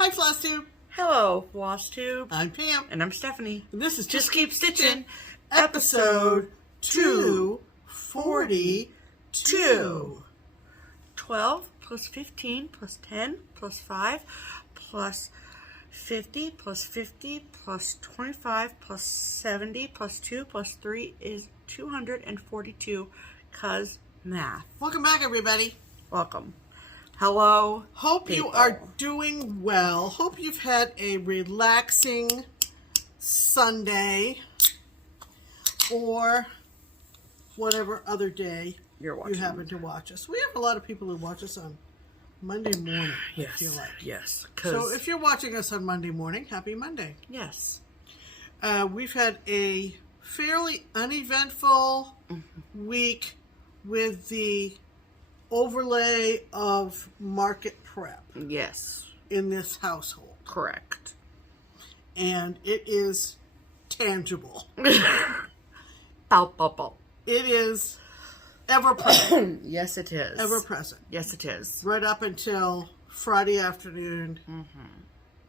Hi, FlossTube. Hello, FlossTube. I'm Pam. And I'm Stephanie. And this is Just Keep Stitching, episode 242. 12 plus 15 plus 10 plus 5 plus 50 plus 50 plus 25 plus 70 plus 2 plus 3 is 242, cuz math. Welcome back, everybody. Welcome. Hello. Hope people. you are doing well. Hope you've had a relaxing Sunday or whatever other day you happen to watch us. We have a lot of people who watch us on Monday morning, I feel like. Yes. So if you're watching us on Monday morning, happy Monday. Yes. We've had a fairly uneventful week with the overlay of market prep. Yes. In this household. Correct. And it is tangible. Palpable. It is ever present. Yes, it is. Ever present. Yes, it is. Right up until Friday afternoon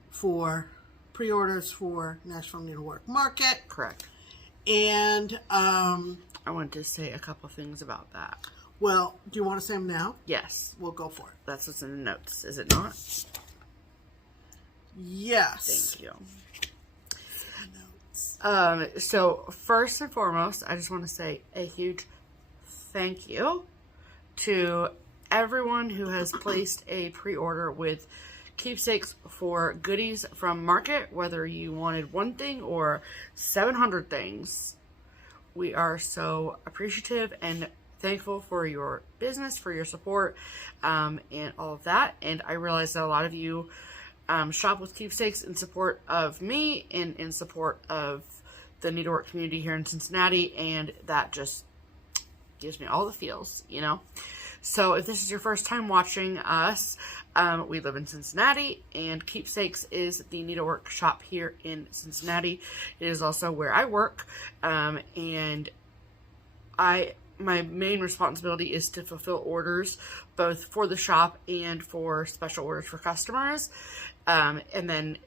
for pre-orders for National Needlework Market. Correct. And I want to say a couple things about that. well, do you want to say them now? Yes. We'll go for it. That's what's in the notes, is it not? Yes. Thank you. Notes. So first and foremost, I just want to say a huge thank you to everyone who has placed a pre-order with Keepsakes for goodies from Market, whether you wanted one thing or 700 things. We are so appreciative and thankful for your business, for your support, and all of that. And I realize that a lot of you shop with Keepsakes in support of me and in support of the needlework community here in Cincinnati, and that just gives me all the feels, you know? So if this is your first time watching us, we live in Cincinnati, and Keepsakes is the needlework shop here in Cincinnati. It is also where I work, and my main responsibility is to fulfill orders both for the shop and for special orders for customers. And then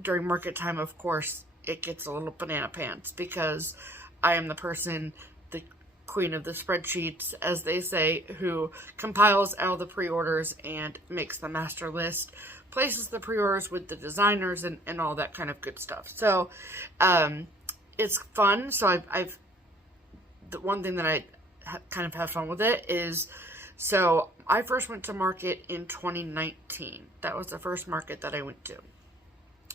during market time, of course, it gets a little banana pants because I am the person, the queen of the spreadsheets, as they say, who compiles all the pre-orders and makes the master list, places the pre-orders with the designers and all that kind of good stuff. So it's fun. So I've the one thing that I kind of have fun with it is, so I first went to market in 2019. That was the first market that I went to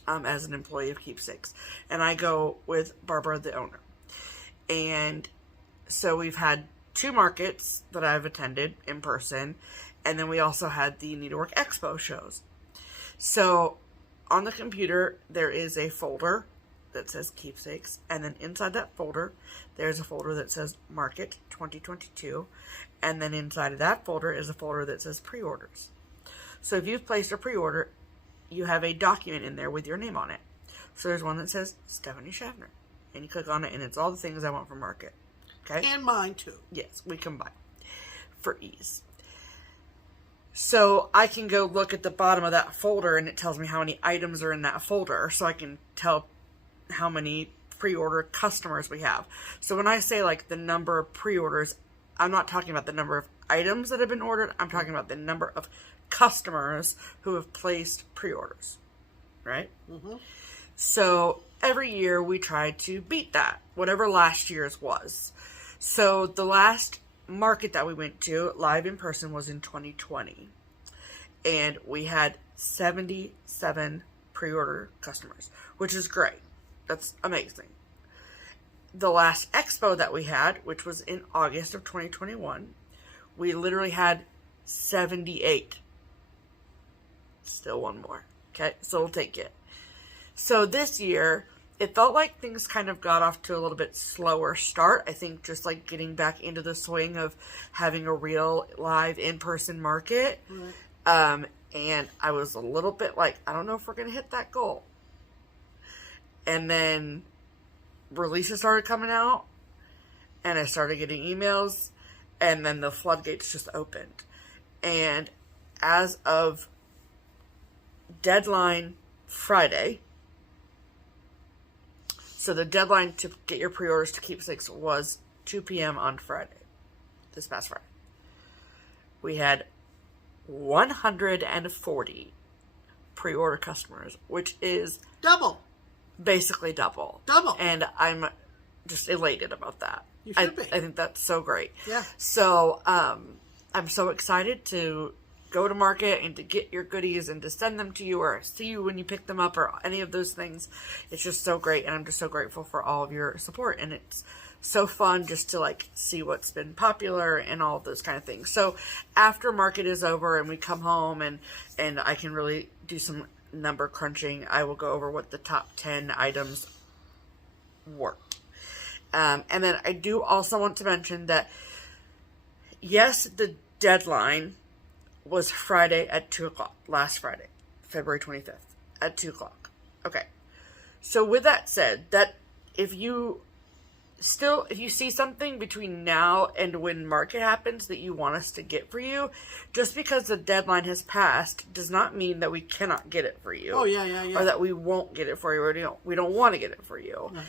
as an employee of Keepsakes. And I go with Barbara, the owner. And so we've had 2 markets that I've attended in person. And then we also had the Needlework Expo shows. So on the computer, there is a folder that says Keepsakes, and then inside that folder there's a folder that says Market 2022, and then inside of that folder is a folder that says pre-orders. So if you've placed a pre-order, you have a document in there with your name on it. So there's one that says Stephanie Schaffner, and you click on it and it's all the things I want from Market. Okay? And mine too. Yes, we combine for ease. So I can go look at the bottom of that folder and it tells me how many items are in that folder, so I can tell how many pre-order customers we have. So when I say like the number of pre-orders, I'm not talking about the number of items that have been ordered. I'm talking about the number of customers who have placed pre-orders, right? So every year we try to beat that, whatever last year's was. So the last market that we went to live in person was in 2020, and we had 77 pre-order customers, which is great. That's amazing. The last expo that we had, which was in August of 2021, we literally had 78. Still one more. Okay, so we'll take it. So this year, it felt like things kind of got off to a little bit slower start. I think just like getting back into the swing of having a real live in-person market. And I was a little bit like, I don't know if we're going to hit that goal. And then releases started coming out, and I started getting emails, and then the floodgates just opened. And as of deadline Friday. So the deadline to get your pre-orders to Keepsakes was 2 p.m. on Friday. This past Friday. We had 140 pre-order customers, which is double. Basically double. Double. And I'm just elated about that. You should be. I think that's so great. Yeah. So I'm so excited to go to market and to get your goodies and to send them to you or see you when you pick them up or any of those things. It's just so great, and I'm just so grateful for all of your support, and it's so fun just to like see what's been popular and all of those kind of things. So after market is over and we come home and I can really do some number crunching, I will go over what the top 10 items were. And then I do also want to mention that yes, the deadline was Friday at 2 o'clock. Last Friday, February 25th at 2 o'clock. Okay. So with that said, that if you see something between now and when market happens that you want us to get for you, just because the deadline has passed does not mean that we cannot get it for you. Oh, yeah. Or that we won't get it for you, or we don't want to get it for you. Right.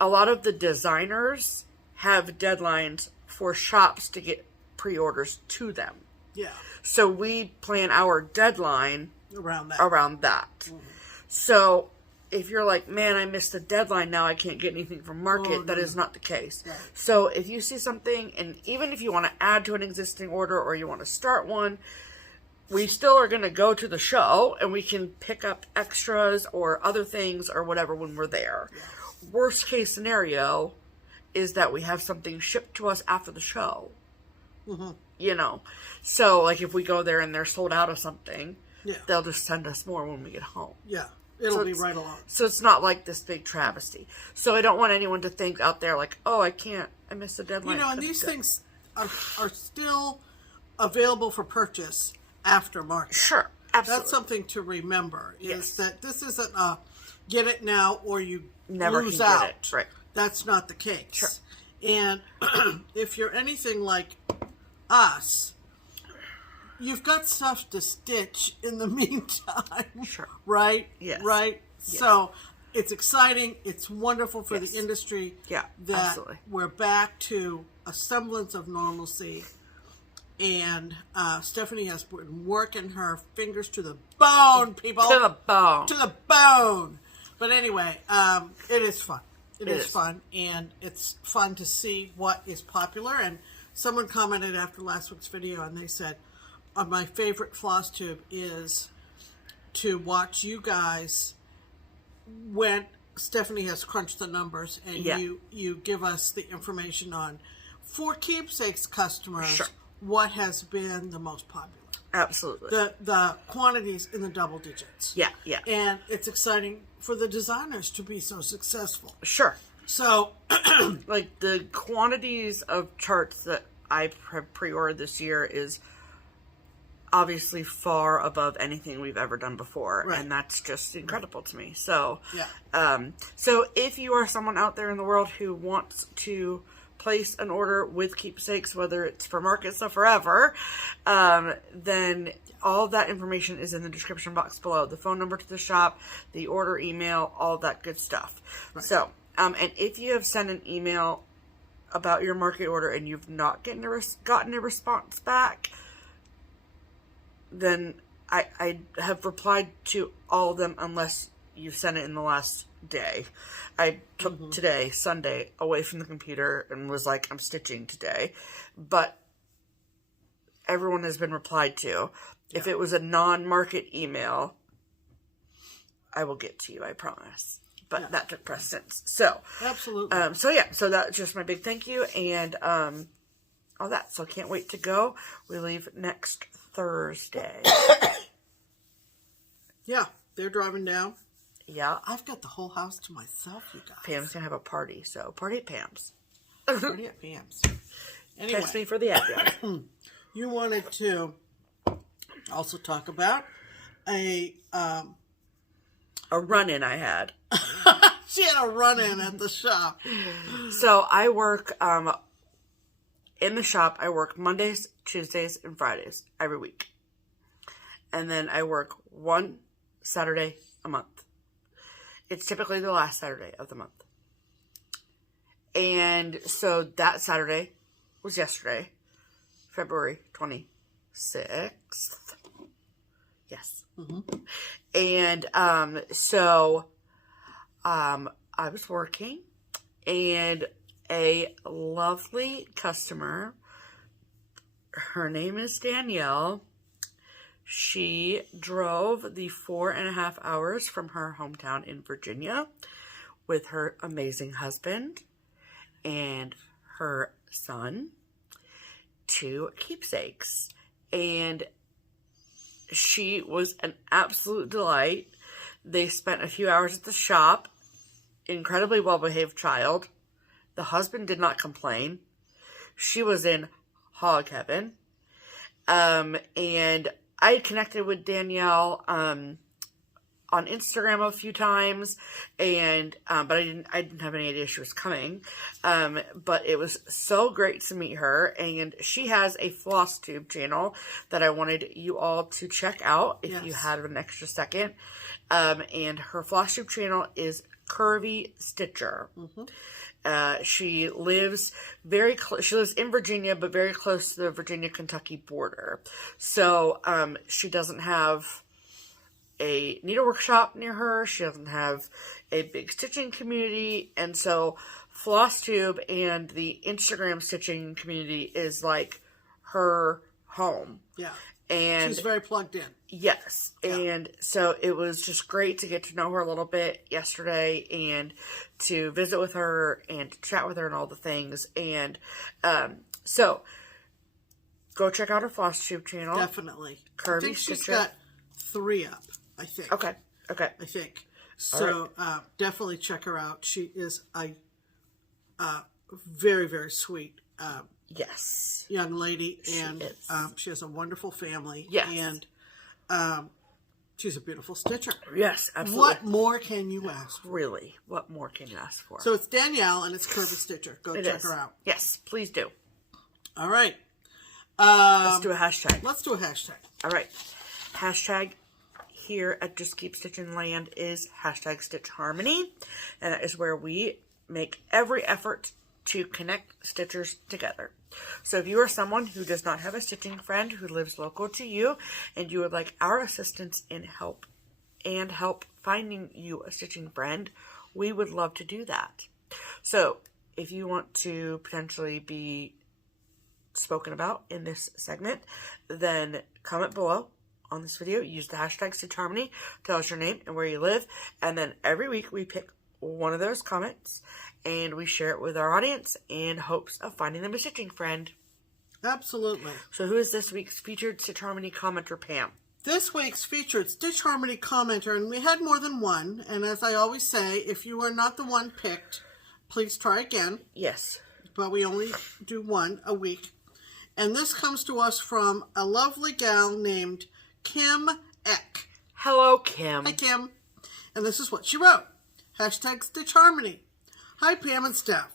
A lot of the designers have deadlines for shops to get pre-orders to them. Yeah. So we plan our deadline around that. Mm-hmm. So if you're like, man, I missed the deadline, now I can't get anything from market, that is not the case. Right. So if you see something, and even if you want to add to an existing order or you want to start one, we still are going to go to the show and we can pick up extras or other things or whatever when we're there. Yeah. Worst case scenario is that we have something shipped to us after the show. Mm-hmm. You know, so like if we go there and they're sold out of something, they'll just send us more when we get home. Yeah, it'll be right along. So it's not like this big travesty. So I don't want anyone to think out there like, oh, I missed the deadline. You know, and these things are still available for purchase after market. Sure, absolutely. That's something to remember, is that this isn't a get it now or you never lose can out. Get it. Right. That's not the case. Sure. And if you're anything like us, you've got stuff to stitch in the meantime. Sure. Right? Yes. Right? Yes. So it's exciting. It's wonderful for the industry that absolutely. We're back to a semblance of normalcy. And Stephanie has been working her fingers to the bone, people. To the bone. To the bone. But anyway, it is fun. It is fun. And it's fun to see what is popular. And someone commented after last week's video and they said, my favorite FlossTube is to watch you guys when Stephanie has crunched the numbers and you give us the information on, for Keepsakes customers, what has been the most popular. Absolutely. The quantities in the double digits. Yeah. And it's exciting for the designers to be so successful. Sure. So, like the quantities of charts that I pre-ordered this year is obviously far above anything we've ever done before. Right. And that's just incredible to me. So, so if you are someone out there in the world who wants to place an order with Keepsakes, whether it's for market stuff forever, then all of that information is in the description box below. The phone number to the shop, the order email, all of that good stuff. Right. So, and if you have sent an email about your market order and you've not gotten a response back, then I have replied to all of them unless you've sent it in the last day. I took today, Sunday, away from the computer and was like, I'm stitching today. But everyone has been replied to. If it was a non-market email, I will get to you, I promise. But that took precedence. So, absolutely. So that's just my big thank you and all that. So I can't wait to go. We leave next Thursday. Yeah, they're driving down. Yeah. I've got the whole house to myself, you guys. Pam's going to have a party, so party at Pam's. Party at Pam's. Anyway. Text me for the address. You wanted to also talk about a run-in I had. She had a run-in at the shop. So I work in the shop. I work Mondays, Tuesdays, and Fridays every week. And then I work 1 Saturday a month. It's typically the last Saturday of the month. And so that Saturday was yesterday, February 26th. Yes. Mm-hmm. And I was working, and a lovely customer, her name is Danielle, she drove the 4.5 hours from her hometown in Virginia with her amazing husband and her son to Keepsakes. And she was an absolute delight. They spent a few hours at the shop. Incredibly well-behaved child. The husband did not complain. She was in hog heaven. And I connected with Danielle on Instagram a few times, and but I didn't have any idea she was coming. But it was so great to meet her, and she has a FlossTube channel that I wanted you all to check out if you had an extra second. And her FlossTube channel is Curvy Stitcher. Mm-hmm. She lives she lives in Virginia, but very close to the Virginia-Kentucky border. So she doesn't have a needle workshop near her. She doesn't have a big stitching community. And so FlossTube and the Instagram stitching community is like her home. Yeah. And she's very plugged in. Yes. Yeah. And so it was just great to get to know her a little bit yesterday and to visit with her and to chat with her and all the things. And so go check out her FlossTube channel. Definitely. Curvy I think Stitcher. she's got 3 up, I think. Okay. I think. So definitely check her out. She is a very, very sweet yes, young lady, and she has a wonderful family. Yes. And she's a beautiful stitcher. Yes, absolutely. What more can you ask for? Really, what more can you ask for? So it's Danielle, and it's Curvy Stitcher. Go check her out. Yes, please do. All right. Let's do a hashtag. Let's do a hashtag. All right. Hashtag here at Just Keep Stitchin' Land is hashtag Stitch Harmony. And that is where we make every effort to connect stitchers together. So if you are someone who does not have a stitching friend who lives local to you, and you would like our assistance in help finding you a stitching friend, we would love to do that. So if you want to potentially be spoken about in this segment, then comment below on this video, use the hashtag Stitch Harmony, tell us your name and where you live, and then every week we pick one of those comments and we share it with our audience in hopes of finding them a stitching friend. Absolutely. So who is this week's featured Stitch Harmony commenter, Pam? This week's featured Stitch Harmony commenter, and we had more than one, and as I always say, if you are not the one picked, please try again. Yes. But we only do one a week. And this comes to us from a lovely gal named Kim Eck. Hello, Kim. Hi, Kim. And this is what she wrote. Hashtag Stitch Harmony. Hi, Pam and Steph.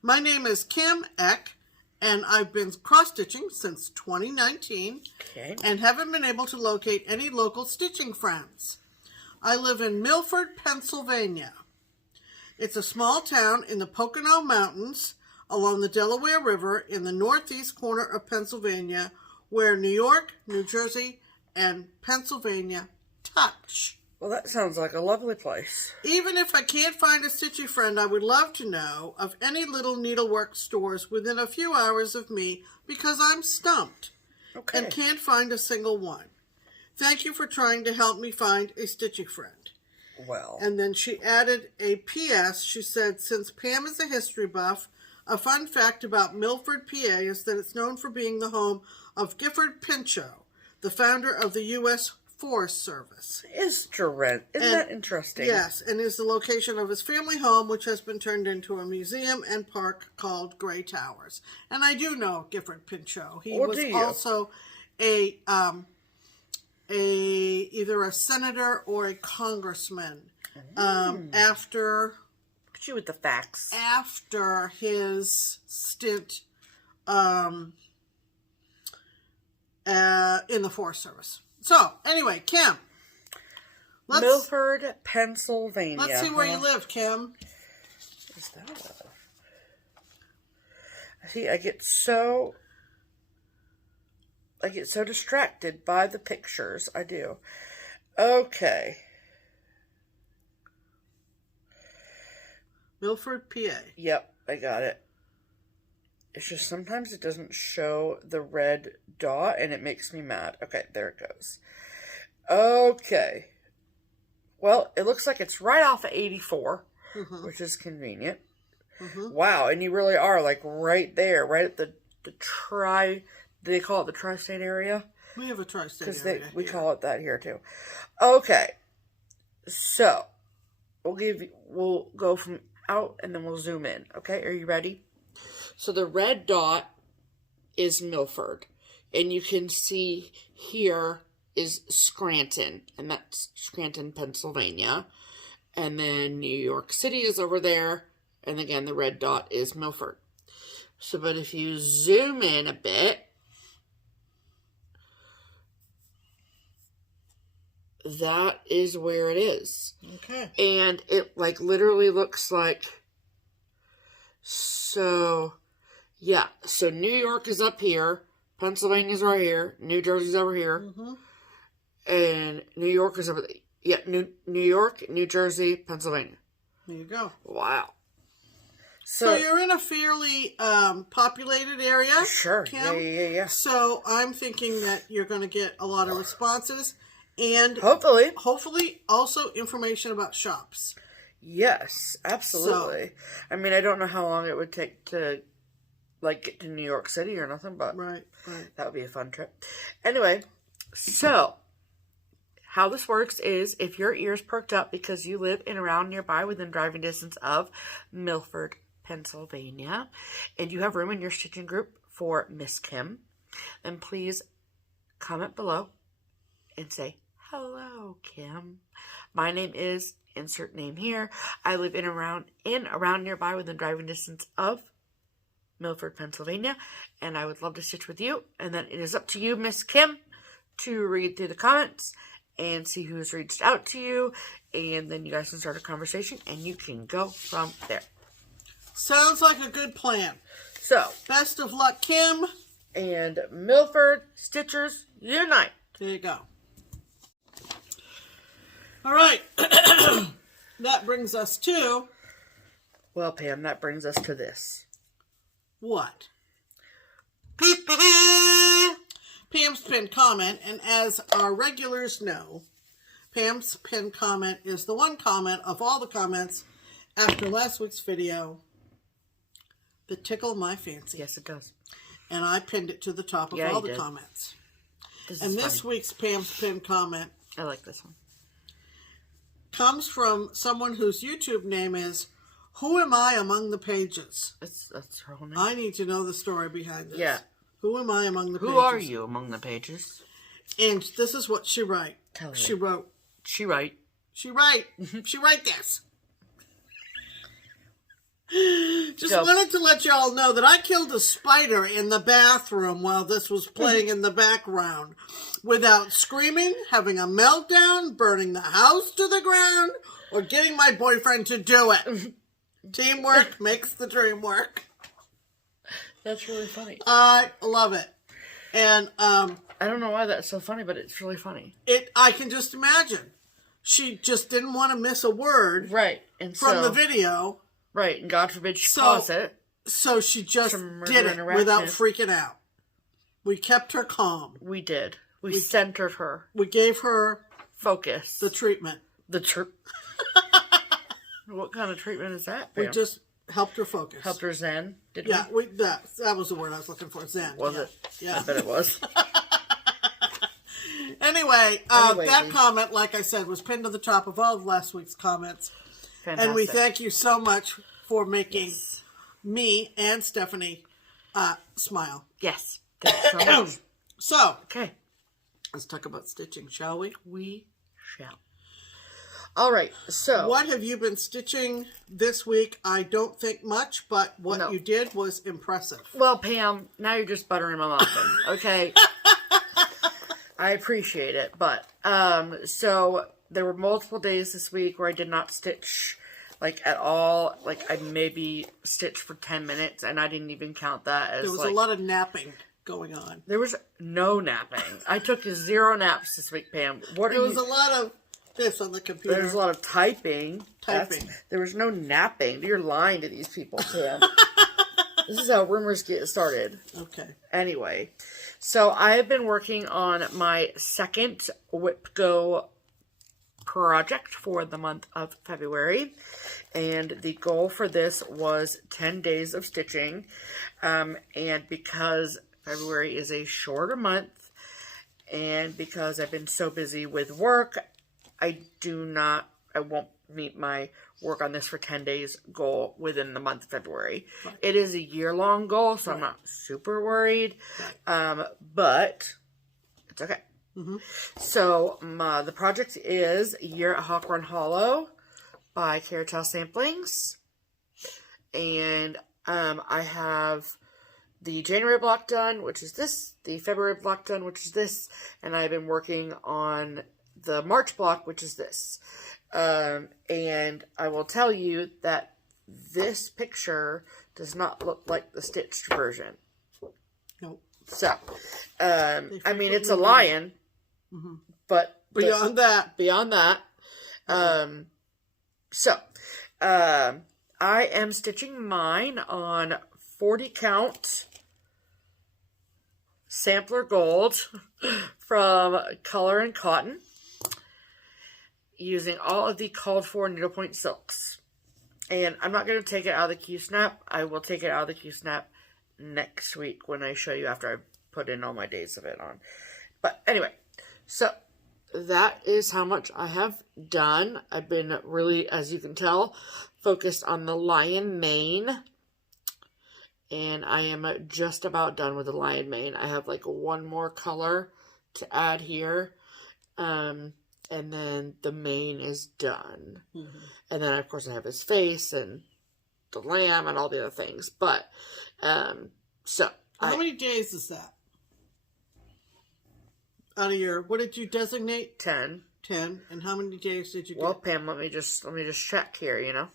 My name is Kim Eck, and I've been cross-stitching since 2019 and haven't been able to locate any local stitching friends. I live in Milford, Pennsylvania. It's a small town in the Pocono Mountains along the Delaware River in the northeast corner of Pennsylvania, where New York, New Jersey, and Pennsylvania touch. Well, that sounds like a lovely place. Even if I can't find a stitchy friend, I would love to know of any little needlework stores within a few hours of me, because I'm stumped and can't find a single one. Thank you for trying to help me find a stitchy friend. Well. And then she added a P.S. She said, since Pam is a history buff, a fun fact about Milford, PA is that it's known for being the home of Gifford Pinchot, the founder of the U.S. Forest Service. Isn't that interesting? Yes, and is the location of his family home, which has been turned into a museum and park called Gray Towers. And I do know Gifford Pinchot. He was also either a senator or a congressman after. Look at you with the facts. After his stint in the Forest Service. So, anyway, Kim, Milford, Pennsylvania. Let's see where you live, Kim. Is that See, I get so distracted by the pictures. I do. Okay. Milford, PA. Yep, I got it. It's just sometimes it doesn't show the red dot and it makes me mad. Okay, there it goes. Okay. Well, it looks like it's right off of 84, which is convenient. Wow, and you really are like right there, right at the they call it the tri-state area? We have a tri-state area. We call it that here too. Okay. So, we'll go from out and then we'll zoom in. Okay, are you ready? So the red dot is Milford. And you can see here is Scranton. And that's Scranton, Pennsylvania. And then New York City is over there. And again, the red dot is Milford. So, but if you zoom in a bit, that is where it is. Okay. And it like literally looks like, so, yeah. So New York is up here. Pennsylvania's right here. New Jersey's over here. And New York is over there. Yeah, New York, New Jersey, Pennsylvania. There you go. Wow. So you're in a fairly populated area. Sure. Kim. Yeah. So I'm thinking that you're going to get a lot of responses. And hopefully also information about shops. Yes, absolutely. So, I mean, I don't know how long it would take to, like, get to New York City or nothing, but right. That would be a fun trip. Anyway, so, how this works is if your ears perked up because you live in around nearby within driving distance of Milford, Pennsylvania, and you have room in your stitching group for Miss Kim, then please comment below and say, "Hello, Kim. My name is," insert name here. "I live in around nearby within driving distance of Milford, Pennsylvania, and I would love to stitch with you." And then it is up to you, Miss Kim, to read through the comments and see who's reached out to you. And then you guys can start a conversation and you can go from there. Sounds like a good plan. So, best of luck, Kim. And Milford Stitchers unite. There you go. All right. That brings us to... Well, Pam, that brings us to this. What? Pam's pinned comment, and as our regulars know, Pam's pinned comment is the one comment of all the comments after last week's video that tickle my fancy. Yes, it does. And I pinned it to the top of all the comments. This week's Pam's pinned comment, I like this one, comes from someone whose YouTube name is Who Am I Among the Pages? That's her whole name. I need to know the story behind this. Yeah. Who am I among the pages? Who are you among the pages? And this is what she wrote. She wrote. She write this. Just wanted to let y'all know that I killed a spider in the bathroom while this was playing in the background. Without screaming, having a meltdown, burning the house to the ground, or getting my boyfriend to do it. Teamwork makes the dream work. That's really funny. I love it. And I don't know why that's so funny, but it's really funny. I can just imagine. She just didn't want to miss a word from the video. Right, and God forbid she paused it. So she just did it without freaking out. We kept her calm. We did. We centered her. We gave her focus. The treatment. What kind of treatment is that, Pam? We just helped her focus. Helped her zen, did we? Yeah, that was the word I was looking for, zen. Was it? Yeah. I bet it was. Anyway, that comment, like I said, was pinned to the top of all of last week's comments. Fantastic. And we thank you so much for making me and Stephanie smile. Yes. Thanks so much. So, okay. Let's talk about stitching, shall we? We shall. All right, so. What have you been stitching this week? I don't think much, but what you did was impressive. Well, Pam, now you're just buttering my muffin, okay? I appreciate it, but, so there were multiple days this week where I did not stitch, like, at all. Like, I maybe stitched for 10 minutes, and I didn't even count that as, There was like, a lot of napping going on. There was no napping. I took 0 naps this week, Pam. There was a lot of this on the computer. There was a lot of typing. Typing. There was no napping. You're lying to these people, Pam. This is how rumors get started. Okay. Anyway, so I have been working on my second WIP Go project for the month of February, and the goal for this was 10 days of stitching, and because February is a shorter month, and because I've been so busy with work, I won't meet my work on this for 10 days goal within the month of February. Right. It is a year-long goal, so I'm not super worried, but it's okay. So the project is Year at Hawk Hollow by Carotel Samplings, and I have the January block done, which is this, the February block done, which is this, and I've been working on the March block, which is this. And I will tell you that this picture does not look like the stitched version. Nope. So, I mean, it's a lion, but beyond that, I am stitching mine on 40 count sampler gold from Color and Cotton, using all of the called for needlepoint silks. And I'm not going to take it out of the Q-snap. I will take it out of the Q-snap next week when I show you after I put in all my days of it on. But anyway, so that is how much I have done. I've been really, as you can tell, focused on the lion mane. And I am just about done with the lion mane. I have like one more color to add here. And then the mane is done. And then, of course, I have his face and the lamb and all the other things. But, so. How many days is that? Out of your, what did you designate? 10. 10. And how many days did you get? Well, Pam, let me just check here, you know.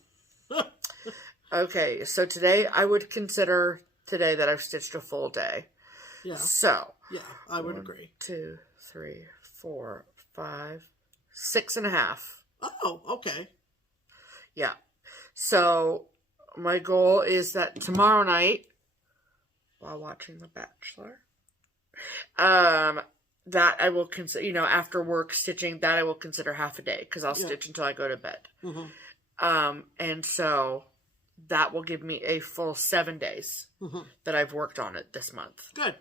Okay, so today, I would consider today that I've stitched a full day. Yeah. So. Yeah, I would agree. 2, 3, 4, 5, 6.5. Oh, okay. Yeah. So, my goal is that tomorrow night, while watching The Bachelor, that I will consider, you know, after work stitching, that I will consider half a day, because I'll stitch until I go to bed. And so, that will give me a full 7 days that I've worked on it this month. Good.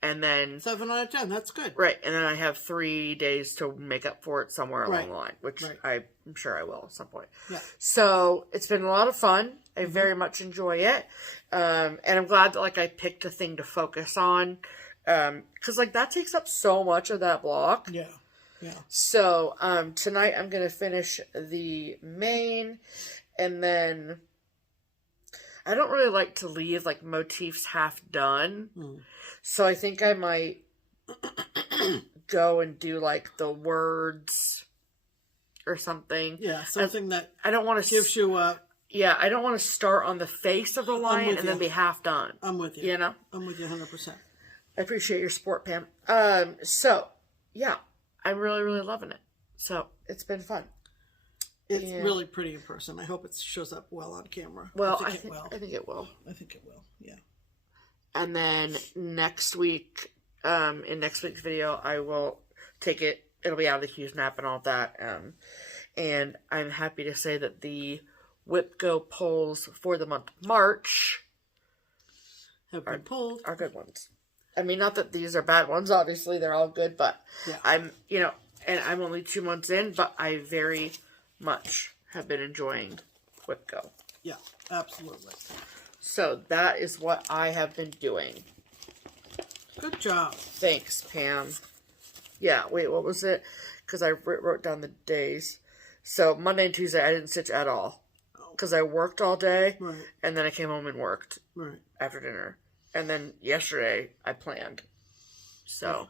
And then 7 out of 10, that's good. Right, and then I have 3 days to make up for it somewhere along the line, which I'm sure I will at some point. Yeah. So it's been a lot of fun. I very much enjoy it, and I'm glad that like I picked a thing to focus on, because like that takes up so much of that block. Yeah, yeah. So tonight I'm gonna finish the mane, and then I don't really like to leave like motifs half done. So I think I might go and do like the words or something. Yeah, something that I don't want to gives you a... Yeah, I don't want to start on the face of the lion and then be half done. I'm with you. You know? I'm with you 100%. I appreciate your support, Pam. So, yeah, I'm really, really loving it. So, it's been fun. It's really pretty in person. I hope it shows up well on camera. Well, I think it will. I think it will. I think it will, yeah. And then next week, in next week's video, I will take it. It'll be out of the Q-snap and all that. And I'm happy to say that the WIP Go polls for the month of March have been pulled. Are good ones. I mean, not that these are bad ones. Obviously, they're all good. But I'm, you know, and I'm only 2 months in, but I very much have been enjoying WIP Go. Yeah, absolutely. So that is what I have been doing. Good job. Thanks, Pam. Yeah, wait, what was it? Because I wrote down the days. So Monday and Tuesday, I didn't stitch at all. Because I worked all day, and then I came home and worked after dinner. And then yesterday, I planned. So,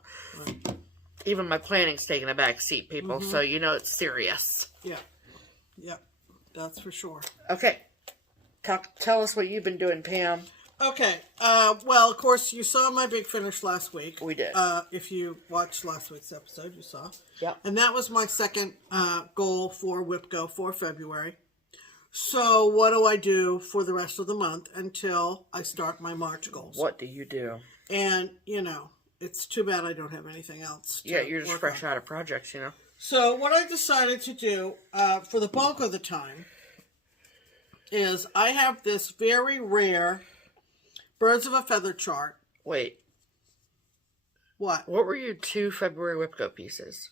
Even my planning's taking a back seat, people, so you know it's serious. Yeah. Yep. That's for sure. Okay. Tell us what you've been doing, Pam. Okay. Well, of course, you saw my big finish last week. We did. If you watched last week's episode, you saw. Yep. And that was my second goal for WIP Go for February. So what do I do for the rest of the month until I start my March goals? What do you do? And, you know, it's too bad I don't have anything else to you're just fresh out of projects, you know. So what I decided to do for the bulk of the time is I have this very rare Birds of a Feather chart. Wait. What? What were your 2 February WIP Go pieces?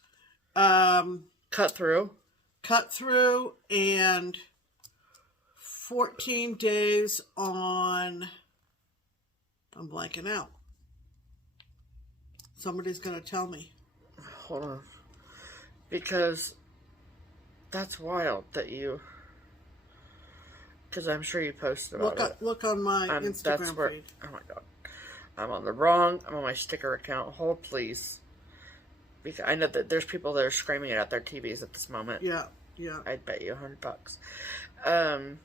Cut through. Cut through and 14 days on... I'm blanking out. Somebody's going to tell me. Hold on. Because that's wild that you... Because I'm sure you posted about it. Look on my Instagram feed. Oh my god. I'm on my sticker account. Hold, please. Because I know that there's people that are screaming it at their TVs at this moment. Yeah, yeah. I'd bet you $100.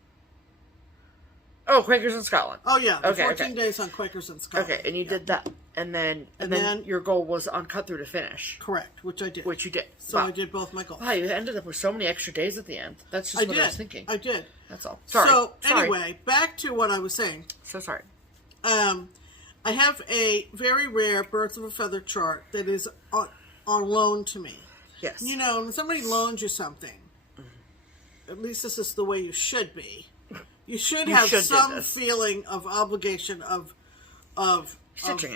Oh, Quakers in Scotland. Oh, yeah. 14 days on Quakers in Scotland. Okay, and you did that. And then your goal was on cut through to finish. Correct, which I did. Which you did. So I did both my goals. Wow, you ended up with so many extra days at the end. That's just what I was thinking. I did. That's all. Sorry. Anyway, back to what I was saying. So sorry. I have a very rare Birds of a Feather chart that is on loan to me. Yes. You know, when somebody loans you something, at least this is the way you should be. You should have some feeling of obligation of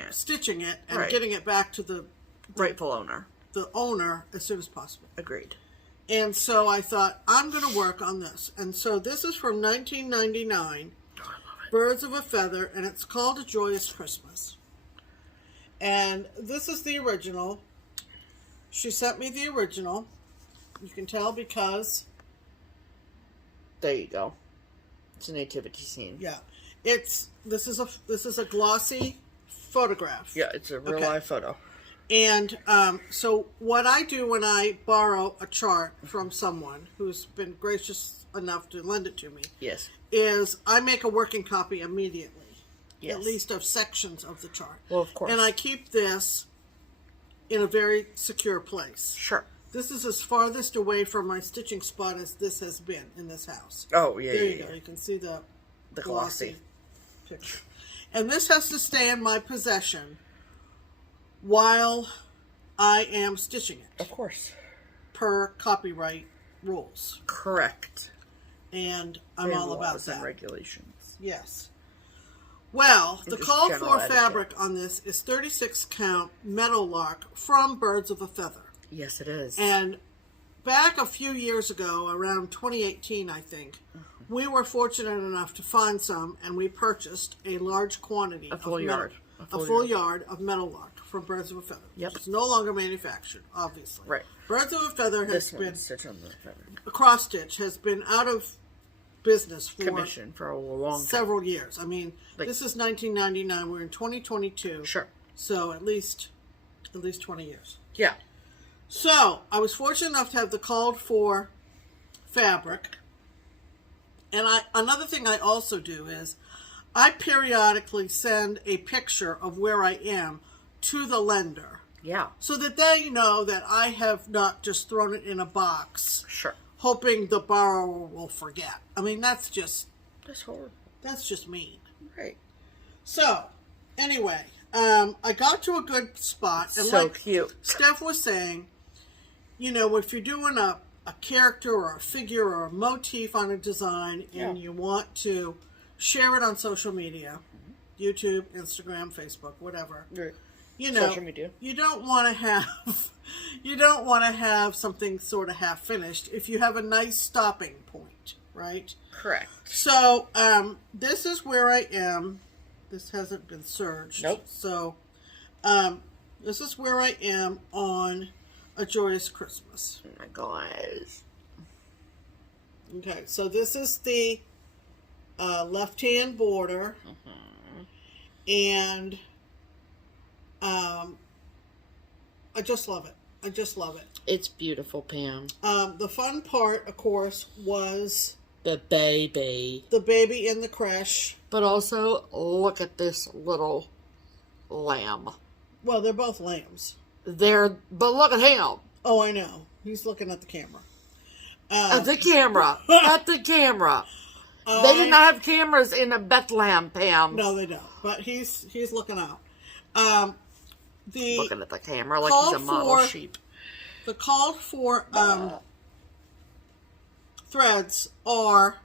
stitching it and getting it back to the rightful owner. The owner as soon as possible. Agreed. And so I thought, I'm going to work on this. And so this is from 1999. Oh, I love it. Birds of a Feather, and it's called A Joyous Christmas. And this is the original. She sent me the original. You can tell because... There you go. It's a nativity scene. Yeah. This is a glossy photograph. Yeah, it's a real live photo. And so what I do when I borrow a chart from someone who's been gracious enough to lend it to me, yes, is I make a working copy immediately, yes, at least of sections of the chart. Well, of course. And I keep this in a very secure place. Sure. This is as farthest away from my stitching spot as this has been in this house. Oh, yeah, there you go. You can see the glossy picture. And this has to stay in my possession while I am stitching it. Of course. Per copyright rules. Correct. And I'm all about that. And regulations. Yes. Well, the call for fabric on this is 36 count Meadowlark from Birds of a Feather. Yes, it is. And back a few years ago, around 2018, I think, we were fortunate enough to find some, and we purchased a large quantity a full yard of Meadowlark from Birds of a Feather. Yep. It's no longer manufactured, obviously. Right. Birds of a Feather has been... A cross stitch has been out of business for... commission for a long time. Several years. I mean, this is 1999. We're in 2022. Sure. So at least 20 years. Yeah. So, I was fortunate enough to have the called for fabric. And another thing I also do is I periodically send a picture of where I am to the lender. Yeah. So that they know that I have not just thrown it in a box. Sure. Hoping the borrower will forget. I mean, that's horrible. That's just mean. Right. So, anyway, I got to a good spot. And so cute. Steph was saying, you know, if you're doing a character or a figure or a motif on a design and you want to share it on social media, YouTube, Instagram, Facebook, whatever, you know, social media. you don't want to have something sort of half finished if you have a nice stopping point, right? Correct. So, this is where I am. This hasn't been serged. Nope. So, this is where I am on A Joyous Christmas. Oh my gosh. Okay, so this is the left-hand border. And I just love it. I just love it. It's beautiful, Pam. The fun part, of course, was the baby. The baby in the creche. But also, look at this little lamb. Well, they're both lambs. But look at him. Oh, I know. He's looking at the camera. At the camera. At the camera. They did not have cameras in a Bethlehem, Pam. No, they don't. But he's looking out. Looking at the camera like he's a model sheep. The called for threads are,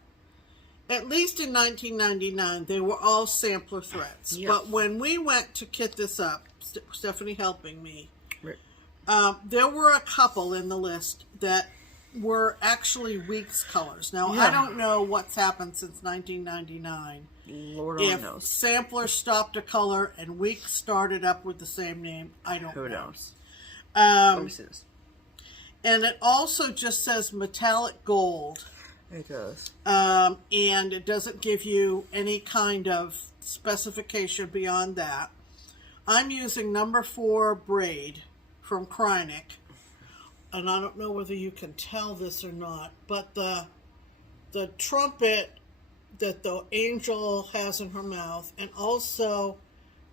at least in 1999, they were all sampler threads. Yes. But when we went to kit this up, Stephanie helping me, right. There were a couple in the list that were actually weeks colors. Now, I don't know what's happened since 1999. Lord only knows. If sampler stopped a color and weeks started up with the same name, I don't know. Who knows? Let me see this. And it also just says metallic gold. It does. And it doesn't give you any kind of specification beyond that. I'm using number 4 braid from Kreinik. And I don't know whether you can tell this or not, but the trumpet that the angel has in her mouth, and also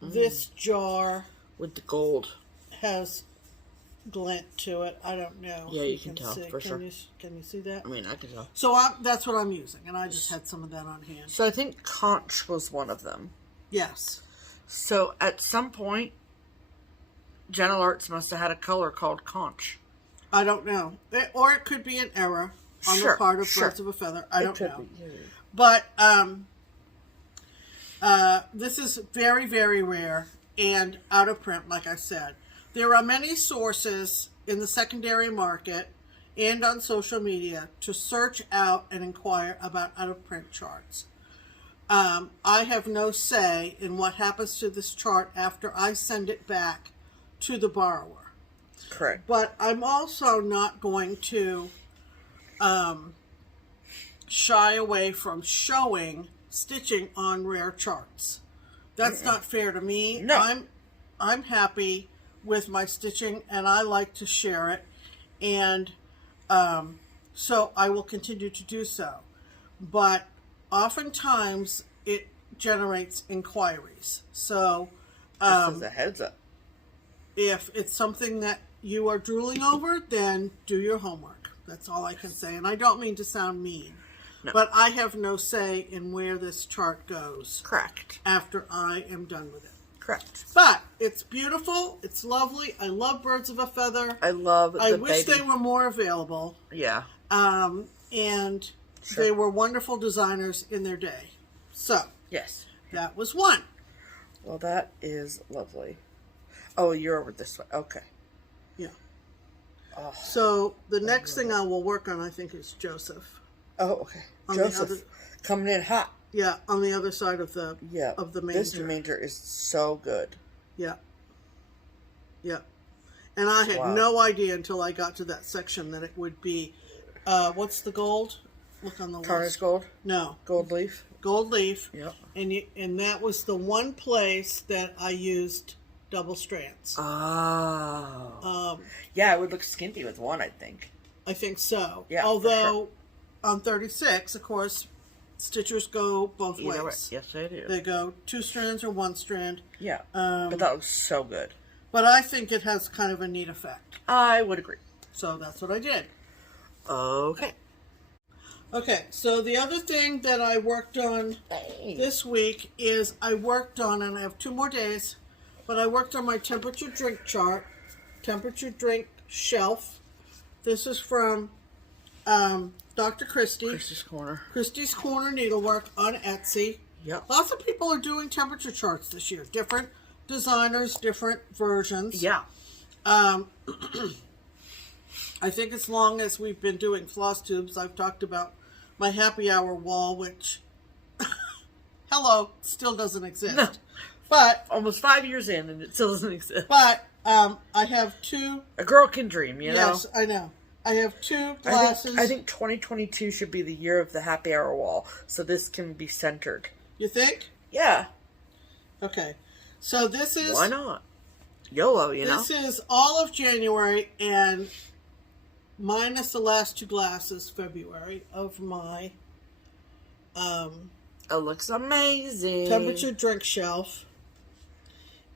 this jar with the gold has glint to it. I don't know. Yeah, you can tell for sure. Can you see that? I mean, I can tell. So that's what I'm using, and I just had some of that on hand. So I think conch was one of them. Yes. So at some point, Gentle Arts must have had a color called conch. I don't know. Or it could be an error on the part of Birds of a Feather. I don't know. But this is very, very rare and out of print, like I said. There are many sources in the secondary market and on social media to search out and inquire about out-of-print charts. I have no say in what happens to this chart after I send it back to the borrower. Correct. But I'm also not going to shy away from showing stitching on rare charts. That's not fair to me. No. I'm happy with my stitching, and I like to share it, and so I will continue to do so. But oftentimes it generates inquiries. So just as a heads up, if it's something that you are drooling over, then do your homework. That's all I can say. And I don't mean to sound mean, but I have no say in where this chart goes. Correct. After I am done with it. Correct. But it's beautiful. It's lovely. I love Birds of a Feather. I love I wish they were more available. Yeah. And they were wonderful designers in their day. So. Yes. That was one. Well, that is lovely. Oh, you're over this way. Okay. Yeah. Oh, so the next thing I will work on, I think, is Joseph. Oh, okay. Joseph coming in hot. Yeah, on the other side of the manger. This manger is so good. Yeah. Yeah. And I had no idea until I got to that section that it would be, what's the gold? Look on the list. Tarnished gold? No. Gold leaf? Gold leaf. Yep. And that was the one place that I used double strands. Oh. Yeah, it would look skimpy with one, I think. I think so. Yeah. Although on 36, of course, stitchers go both ways. Way. Yes, they do. They go 2 strands or 1 strand. Yeah. But that looks so good. But I think it has kind of a neat effect. I would agree. So that's what I did. Okay. Okay, so the other thing that I worked on this week is I worked on, and I have 2 more days, but I worked on my temperature drink chart, temperature drink shelf. This is from Dr. Christie. Christie's Corner Needlework on Etsy. Yep. Lots of people are doing temperature charts this year. Different designers, different versions. Yeah. I think as long as we've been doing FlossTubes, I've talked about my happy hour wall, which, hello, still doesn't exist. No. But almost 5 years in, and it still doesn't exist. But I have 2. A girl can dream, you know. Yes, I know. I have 2 glasses. I think 2022 should be the year of the happy hour wall, so this can be centered. You think? Yeah. Okay. So this is. Why not? YOLO, you know. This is all of January and minus the last 2 glasses, February, of my It looks amazing. temperature drink shelf.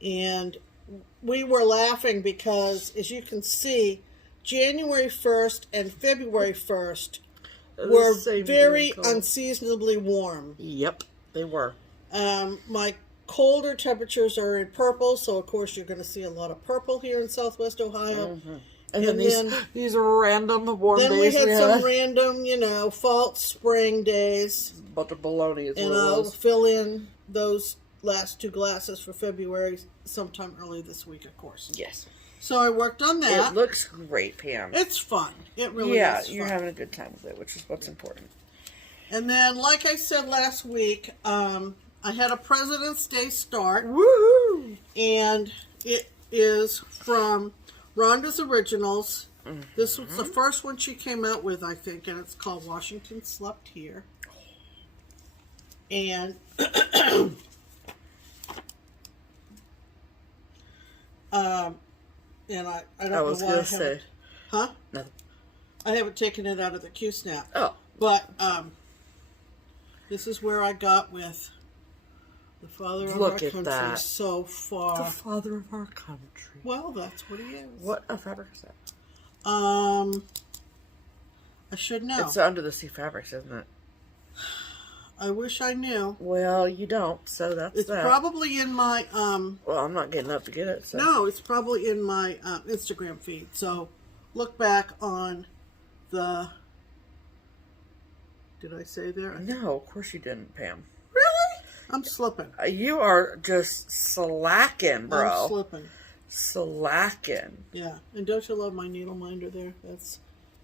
And we were laughing because, as you can see, January 1st and February 1st were very unseasonably warm. Yep, they were. My colder temperatures are in purple, so of course you're going to see a lot of purple here in Southwest Ohio. Mm-hmm. And then these random warm days. Then we had some random, false spring days. But the baloney is what and it I'll was. fill in those last 2 glasses for February sometime early this week, of course. Yes. So I worked on that. It looks great, Pam. It's fun. It really is Yeah, fun. you're having a good time with it, which is what's important. And then, like I said last week, I had a President's Day start. Woohoo! And it is from Rhonda's Originals. Mm-hmm. This was the first one she came out with, I think, and it's called Washington Slept Here. And and I don't know why I haven't. Huh? Nothing. I haven't taken it out of the Q-snap. Oh. But this is where I got with the father of our country so far. The father of our country. Well, that's what he is. What a fabric is that? I should know. It's under the sea fabrics, isn't it? I wish I knew. Well, you don't, so that's it's that. Probably in my well, I'm not getting up to get it. So. No, it's probably in my Instagram feed. So look back on the. Did I say there? No, of course you didn't, Pam. Really? I'm slipping. You are just slacking, bro. I'm slipping. Slacking. Yeah, and don't you love my needle minder there? That's.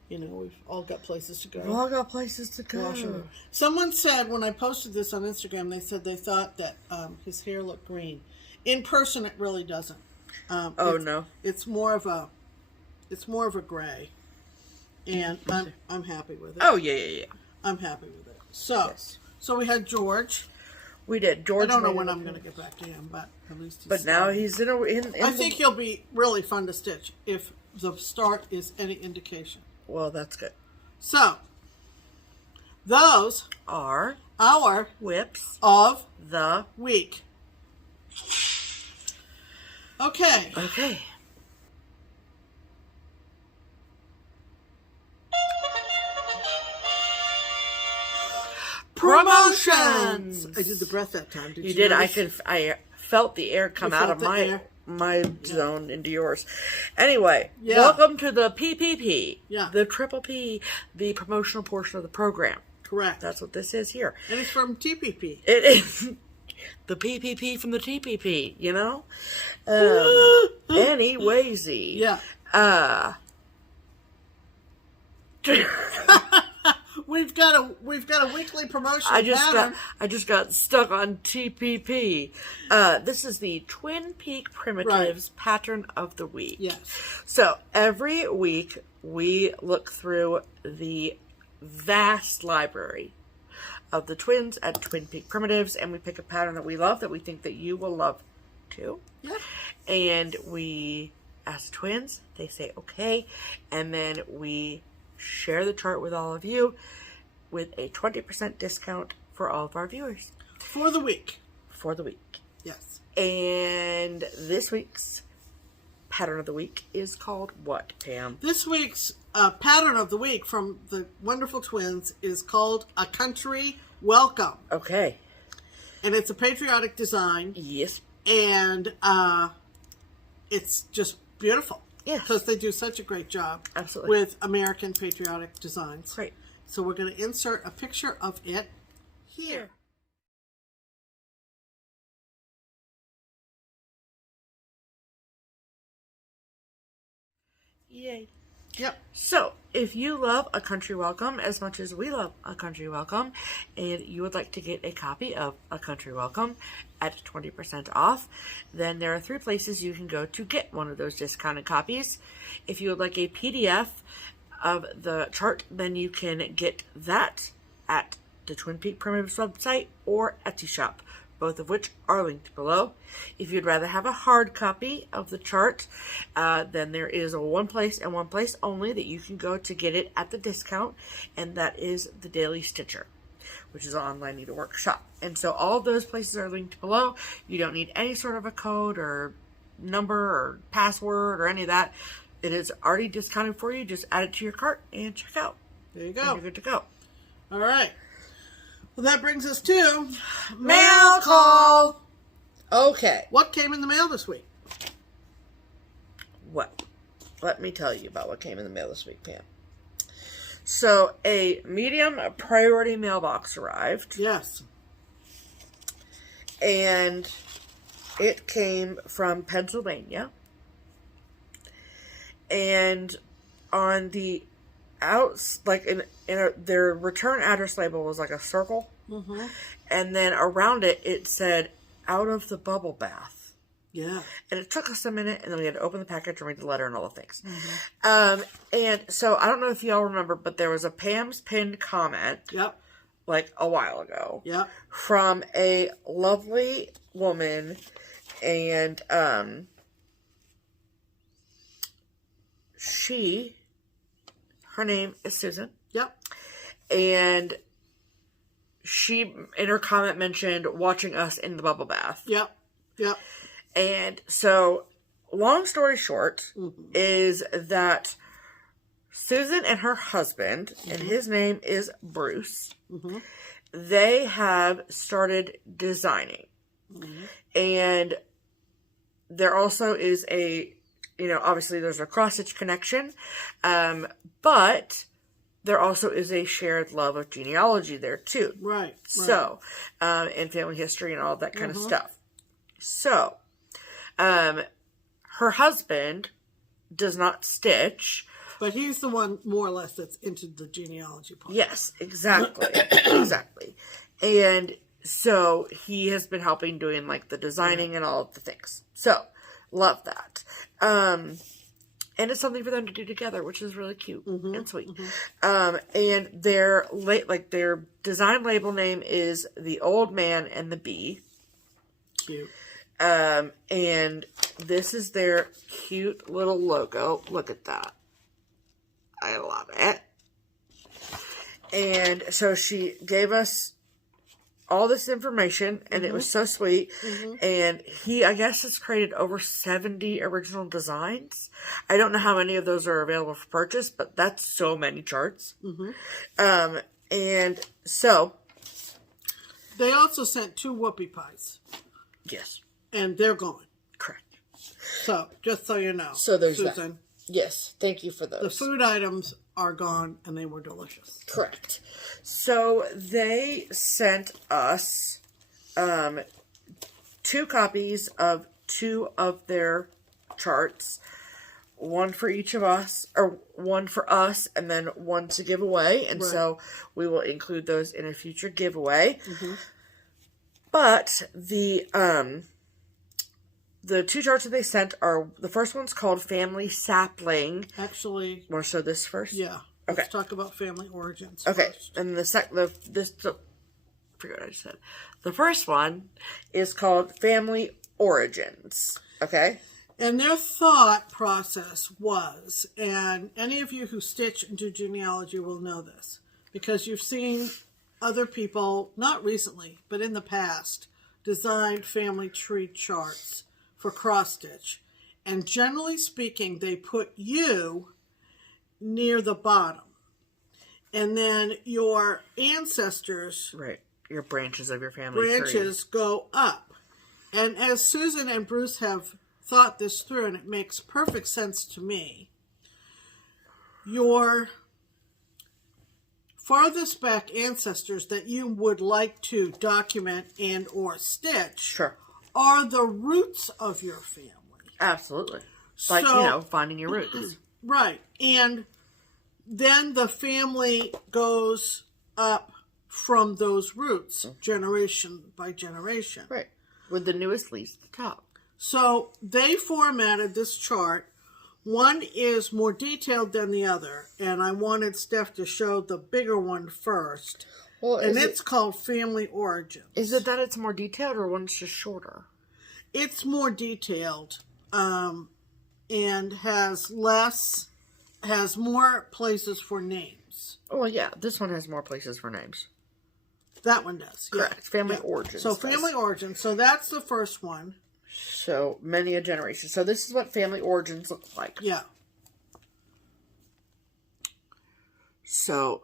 We've all got places to go. We've all got places to go. Someone said when I posted this on Instagram, they said they thought that his hair looked green. In person, it really doesn't. No, it's more of a gray, and I'm happy with it. Oh yeah. I'm happy with it. So so we had George. We did. George. I don't know when I'm going to get back to him, but at least he's. But now he's in. I think he'll be really fun to stitch if the start is any indication. Well, that's good. So, those are our whips of the week. Okay. Okay. Promotions! I did the breath that time. Did you did. Notice? I felt the air come out of my zone into yours. Anyway, welcome to the PPP. Yeah. The triple P, the promotional portion of the program. Correct. That's what this is here. And it's from TPP. It is the PPP from the TPP, you know? Anywaysy. Yeah. We've got a weekly promotion. I just got stuck on TPP. This is the Twin Peak Primitives pattern of the week. Yes. So every week we look through the vast library of the twins at Twin Peak Primitives, and we pick a pattern that we love, that we think that you will love too. Yeah. And we ask the twins, they say okay, and then we share the chart with all of you with a 20% discount for all of our viewers. For the week. For the week. Yes. And this week's pattern of the week is called what, Pam? This week's pattern of the week from the wonderful twins is called A Country Welcome. Okay. And it's a patriotic design. Yes. And it's just beautiful. Yes. Because they do such a great job. Absolutely. With American patriotic designs. Great. So we're going to insert a picture of it here. Yay. Yep. So, if you love A Country Welcome as much as we love A Country Welcome, and you would like to get a copy of A Country Welcome at 20% off, then there are 3 places you can go to get one of those discounted copies. If you would like a PDF of the chart, then you can get that at the Twin Peak Primitives website or Etsy shop. both of which are linked below. If you'd rather have a hard copy of the chart, then there is a one place and one place only that you can go to get it at the discount, and that is the Daily Stitcher, which is an online needlework shop. And so all of those places are linked below. You don't need any sort of a code or number or password or any of that. It is already discounted for you. Just add it to your cart and check out. There you go. And you're good to go. All right. Well, that brings us to Mail call. Okay. What came in the mail this week? Well, let me tell you about what came in the mail this week, Pam. So, a medium priority mailbox arrived. Yes. And it came from Pennsylvania. And on the outs, like their return address label was like a circle. Mm-hmm. And then around it, it said, out of the bubble bath. Yeah. And it took us a minute, and then we had to open the package and read the letter and all the things. Mm-hmm. And so, I don't know if y'all remember, but there was a Pam's pinned comment. Yep. Like a while ago. Yep. From a lovely woman, and her name is Susan. Yep. And she, in her comment, mentioned watching us in the bubble bath. Yep. Yep. And so, long story short, is that Susan and her husband, and his name is Bruce, they have started designing. And there also is a, obviously there's a cross-stitch connection, but there also is a shared love of genealogy there too. Right. So, and family history and all that kind of stuff. So, her husband does not stitch. But he's the one, more or less, that's into the genealogy part. Yes, exactly. Exactly. And so he has been helping doing like the designing and all of the things. So, love that. And it's something for them to do together, which is really cute and sweet. And their design label name is The Old Man and the Bee. Cute. And this is their cute little logo. Look at that. I love it. And so she gave us all this information, and it was so sweet. And he, I guess, has created over 70 original designs. I don't know how many of those are available for purchase, but that's so many charts. And so they also sent 2 whoopie pies. Yes. And they're going. Correct. So, just so you know. So there's Susan, that. Yes, thank you for those. the food items are gone, and they were delicious. Correct. So they sent us 2 copies of 2 of their charts. One for each of us, or one for us, and then one to give away. And so we will include those in a future giveaway. But the 2 charts that they sent are, the first one's called Family Sapling. Actually, Want to show this first? yeah. Okay. Let's talk about family origins Okay. first. And I forget what I just said. The first one is called Family Origins. Okay? And their thought process was, and any of you who stitch and do genealogy will know this, because you've seen other people, not recently, but in the past, design family tree charts for cross-stitch. And generally speaking, they put you near the bottom. And then your ancestors' Right. Your branches of your family branches go up. And as Susan and Bruce have thought this through, and it makes perfect sense to me, your farthest back ancestors that you would like to document and or stitch are the roots of your family. Absolutely. Like, So- finding your roots. Right. And then the family goes up from those roots, generation by generation. Right. With the newest leaves at the top. So they formatted this chart. One is more detailed than the other, and I wanted Steph to show the bigger one first. Well, and it's called Family Origins. Is it that it's more detailed or one's just shorter? It's more detailed, and has more places for names. Oh, yeah. This one has more places for names. That one does. Correct. Yeah. Family Origins. So Family Origins. So that's the first one. So many a generation. So this is what Family Origins looks like. Yeah. So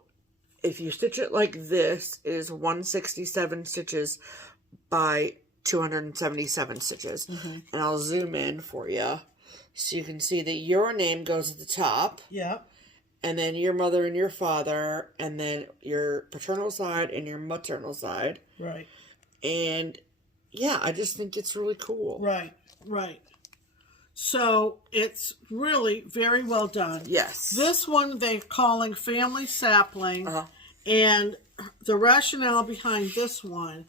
if you stitch it like this, it is 167 stitches by 277 stitches. And I'll zoom in for you so you can see that your name goes at the top. Yeah. And then your mother and your father, and then your paternal side and your maternal side. Right. And yeah, I just think it's really cool. Right. Right. So it's really very well done. Yes. This one they're calling Family Sapling. And the rationale behind this one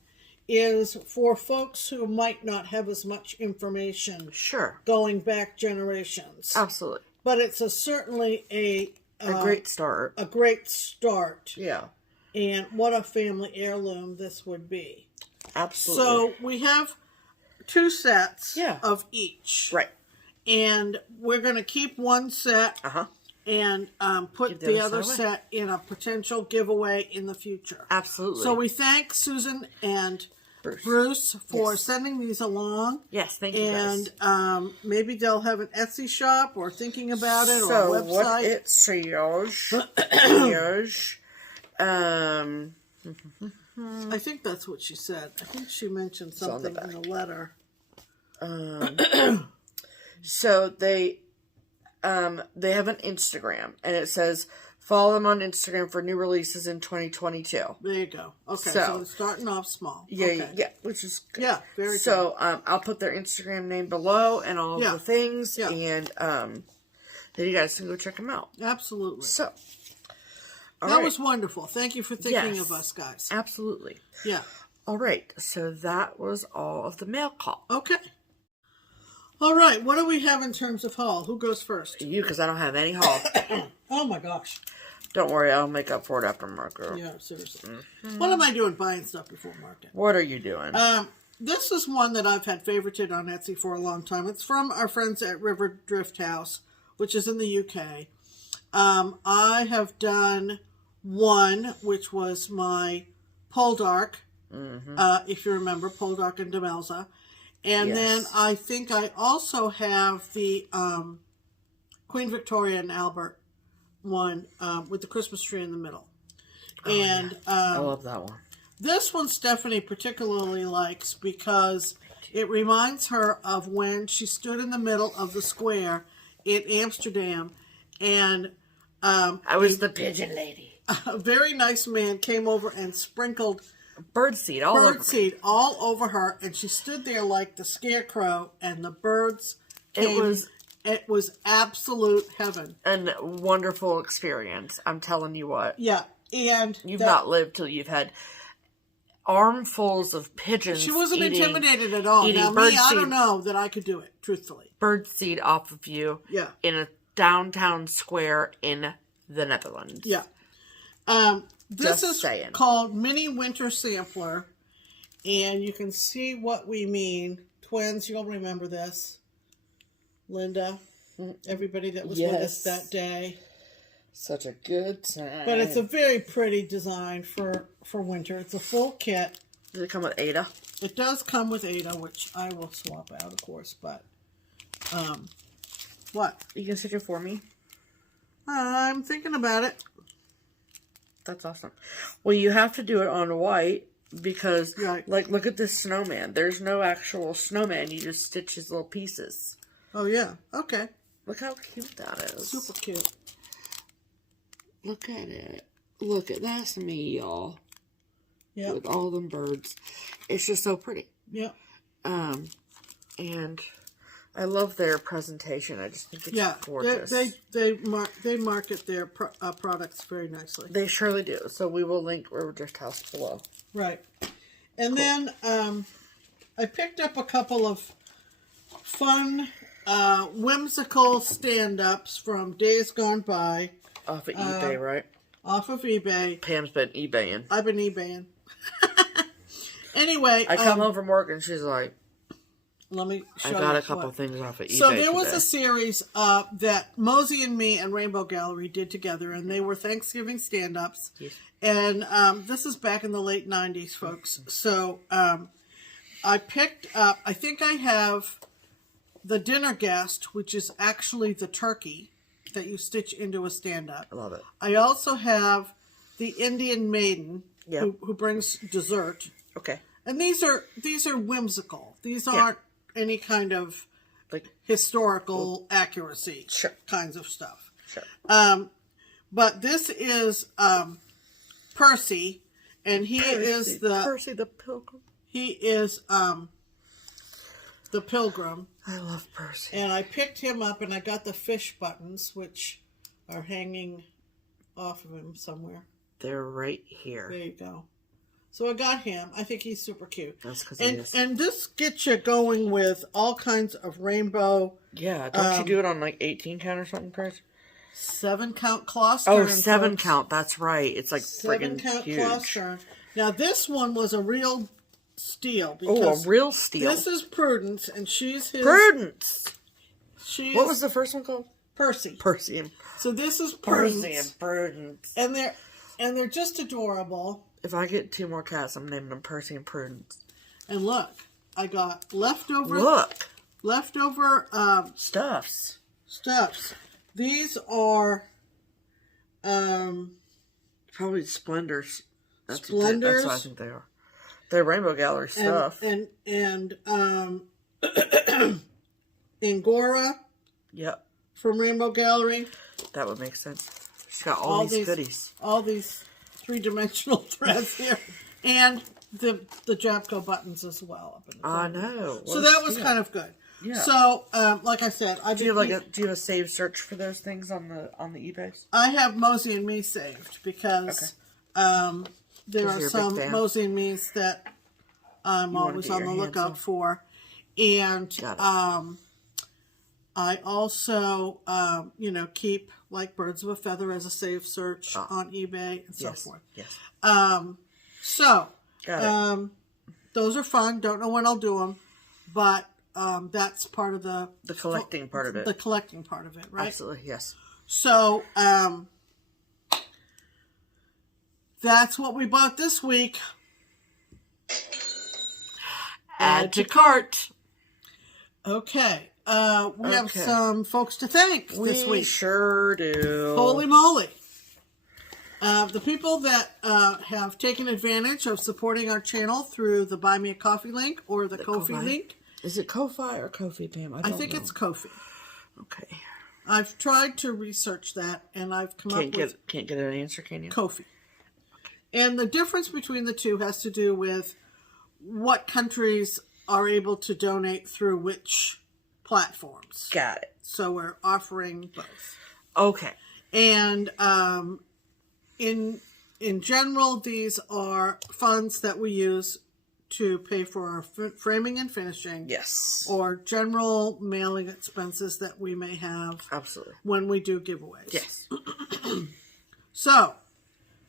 is for folks who might not have as much information. Sure. Going back generations. Absolutely. But it's certainly a great start. A great start. Yeah. And what a family heirloom this would be. Absolutely. So we have 2 sets of each. Right. And we're going to keep one set and put the other set in a potential giveaway in the future. Absolutely. So we thank Susan and Bruce for sending these along. Yes, thank you guys. And maybe they'll have an Etsy shop or thinking about it or a website. So what it says is, I think that's what she said. I think she mentioned something in the letter. So they have an Instagram, and it says, follow them on Instagram for new releases in 2022. There you go. Okay, so it's starting off small. Yeah, yeah, which is good. Yeah, very good. So I'll put their Instagram name below and all of the things, and then you guys can go check them out. Absolutely. So that was wonderful. Thank you for thinking of us, guys. Absolutely. Yeah. All right, so that was all of the mail call. Okay. All right, what do we have in terms of haul? Who goes first? You, because I don't have any haul. Oh my gosh. Don't worry, I'll make up for it after market. Yeah, seriously. What am I doing buying stuff before market? What are you doing? This is one that I've had favorited on Etsy for a long time. It's from our friends at River Drift House, which is in the UK. I have done one, which was my Poldark, if you remember, Poldark and Demelza. And then I think I also have the Queen Victoria and Albert one with the Christmas tree in the middle. And I love that one. This one Stephanie particularly likes because it reminds her of when she stood in the middle of the square in Amsterdam, and I was the pigeon lady. A very nice man came over and sprinkled birdseed all over her, and she stood there like the scarecrow, and the birds came. It was absolute heaven. And wonderful experience. I'm telling you what. Yeah, and you've not lived till you've had armfuls of pigeons. She wasn't intimidated at all. Now me, I don't know that I could do it, truthfully. Birdseed off of you. Yeah. In a downtown square in the Netherlands. Yeah. This is called Mini Winter Sampler, and you can see what we mean. Twins, you'll remember this. Linda, everybody that was with us that day. Such a good time. But it's a very pretty design for winter. It's a full kit. Does it come with Ada? It does come with Ada, which I will swap out, of course, but what? You can stitch it for me? I'm thinking about it. That's awesome. Well, you have to do it on white because, like, look at this snowman. There's no actual snowman. You just stitch his little pieces. Oh, yeah. Okay. Look how cute that is. Super cute. Look at it. Look at that's me, y'all. Yeah. With all them birds. It's just so pretty. Yeah. And I love their presentation. I just think it's gorgeous. They market their products very nicely. They surely do. So we will link River Drift House below. Right. And then I picked up a couple of fun, whimsical stand-ups from Days Gone By. Off of eBay, right? off of eBay. Pam's been eBaying. I've been eBaying. Anyway. I come home from work and she's like, let me show you. I got a couple things off of eBay. So there was a series that Mosey and me and Rainbow Gallery did together, and they were Thanksgiving stand-ups. Yes. And this is back in the late 90s, folks. So I picked up, I think I have the dinner guest, which is actually the turkey that you stitch into a stand-up. I love it. I also have the Indian maiden Yep. who brings dessert. Okay. And these are whimsical. These aren't any kind of like historical accuracy kinds of stuff. Sure. But this is Percy, and he is Percy the Pilgrim. He is the Pilgrim. I love Percy. And I picked him up, and I got the fish buttons, which are hanging off of him somewhere. They're right here. There you go. So I got him. I think he's super cute. That's because he is. And this gets you going with all kinds of rainbow. Yeah, don't you do it on like 18 count or something, Chris? 7 count cloth turn. Oh, 7 folks. Count. That's right. It's like 7 count huge. cloth turn. Now this one was a real steal. Oh, a real steal. This is Prudence, and she's his. Prudence. What was the first one called? Percy. Percy and. So this is Prudence. Percy and Prudence. And they're just adorable. If I get 2 more cats, I'm naming them Percy and Prudence. And look, I got leftover. Stuffs. These are probably Splendors. That's Splendors. That's what I think they are. They're Rainbow Gallery stuff. And Angora. Yep. From Rainbow Gallery. That would make sense. She's got all these goodies. All these 3-dimensional threads here. And the Japco buttons as well. Up in the I know. So that was kind of good. Yeah. So, like I said, do you have a saved search for those things on the eBays? I have Mosey and Me saved because there are some Mosey and Me's that I'm always on the lookout for, and I also keep like Birds of a Feather as a saved search on eBay and so forth. Yes. So those are fun. Don't know when I'll do them, but. That's part of the collecting part of it. The collecting part of it, right? Absolutely, yes. So, that's what we bought this week. Add to cart. Okay. We have some folks to thank this week. We sure do. Holy moly. The people that have taken advantage of supporting our channel through the Buy Me a Coffee link or the Ko-fi link. Is it Ko-fi or Ko-fi, Pam? I think it's Ko-fi. Okay. I've tried to research that, and I've come up with... Can't get an answer, can you? Ko-fi. And the difference between the two has to do with what countries are able to donate through which platforms. Got it. So we're offering both. Okay. And in general, these are funds that we use to pay for our framing and finishing. Yes. Or general mailing expenses that we may have. Absolutely. When we do giveaways. Yes. So,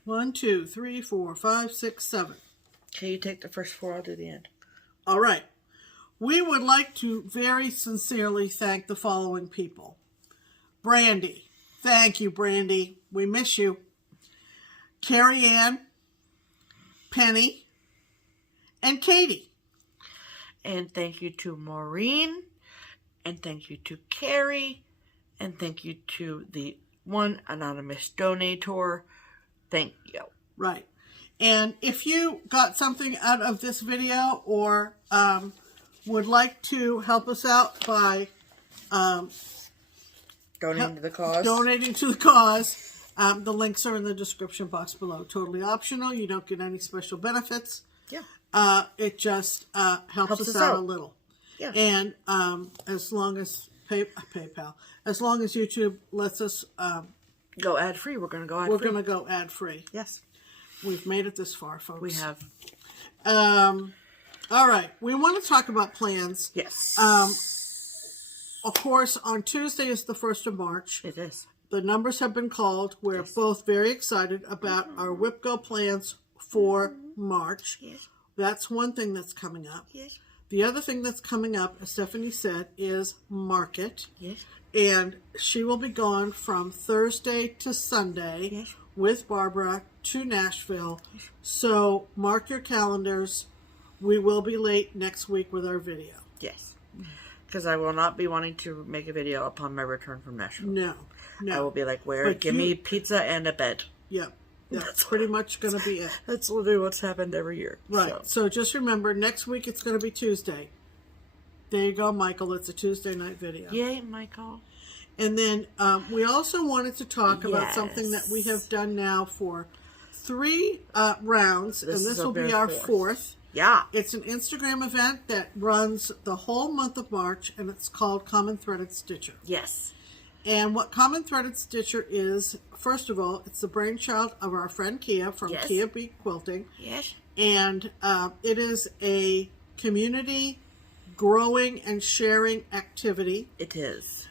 1, 2, 3, 4, 5, 6, 7. Can you take the first 4? I'll do the end. All right. We would like to very sincerely thank the following people. Brandy. Thank you, Brandy. We miss you. Carrie Ann. Penny. And Katie. And thank you to Maureen. And thank you to Carrie. And thank you to the one anonymous donator. Thank you. Right. And if you got something out of this video or would like to help us out by donating to the cause, the links are in the description box below. Totally optional. You don't get any special benefits. Yeah. It just helps us out a little. Yeah. And as long as PayPal, as long as YouTube lets us go ad free, we're going to go ad free. We're going to go ad free. Yes. We've made it this far, folks. We have. All right. We want to talk about plans. Yes. Of course, on Tuesday is the 1st of March. It is. the numbers have been called. We're both very excited about our WIP Go plans for March. Yes. That's one thing that's coming up. Yes. The other thing that's coming up, as Stephanie said, is Market. Yes. And she will be gone from Thursday to Sunday with Barbara to Nashville. So mark your calendars. We will be late next week with our video. Yes. Because I will not be wanting to make a video upon my return from Nashville. No. I will be like, give me pizza and a bed. Yeah. That's pretty much going to be it. That's literally what's happened every year. Right. So just remember, next week it's going to be Tuesday. There you go, Michael. It's a Tuesday night video. Yay, Michael. And then we also wanted to talk about something that we have done now for 3 rounds. And this will be our 4th. Yeah. It's an Instagram event that runs the whole month of March, and it's called Common Threaded Stitcher. Yes. And what Common Threaded Stitcher is, first of all, it's the brainchild of our friend Keph from keabeequilting. Yes. And it is a community growing and sharing activity. It is.